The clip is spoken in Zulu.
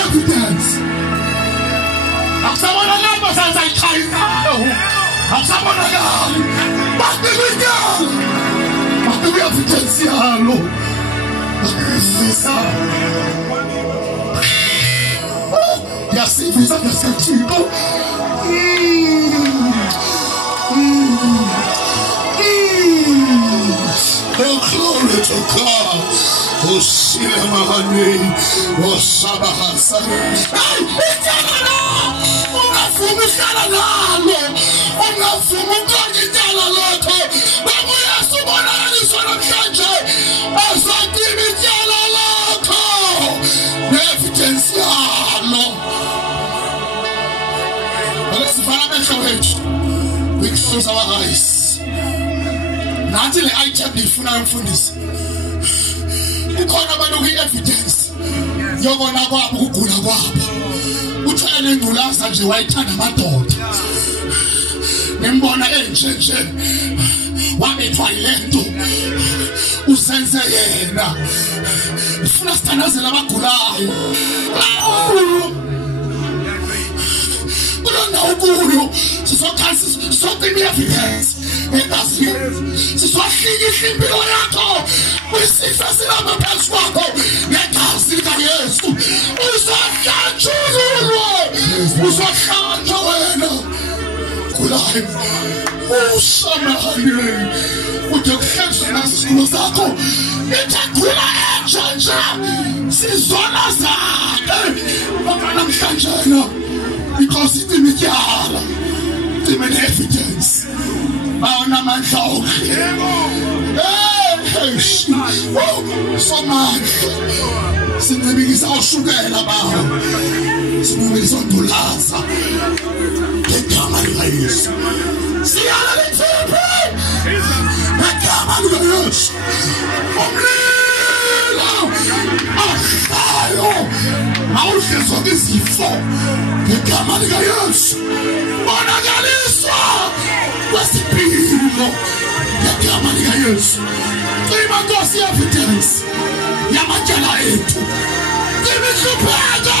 evidence. Someone number says I can't know. Someone but the evidence, yes, if it's a glory to God. Oh, Shilamahani, oh, Sabahasa. We close our eyes. Not until I check the funeral for this. You can't have no evidence. You're going to go up who could have up. Who tell you to last and you white and my daughter. Mbona enjenje wabethwalento usenze yena ufuna sitanazela abagulayo kulona ukulu sisokhansi sokimi evidence engazi siswahlika impilo yakho kwisifo silama phansi kwakho negazi likaYesu uzahlanjwa wena kulayo usamahani ude kuhlenze nasizilo zakho ithakula enjenje sizona zakhe namhlanje because it didn't yala didn't evidence awunamandla so much sinebikisa ushukela bawo sinebikisa udulaza ngegama likaYesu siyala lithiphi ngegama likaYesu umlilo ahayo awuhlezwa izifo ngegama likaYesu bonakaliswa kwesipilo ngegama likaYesu cima Nkosi evidence yamatyala ethu imihlupheko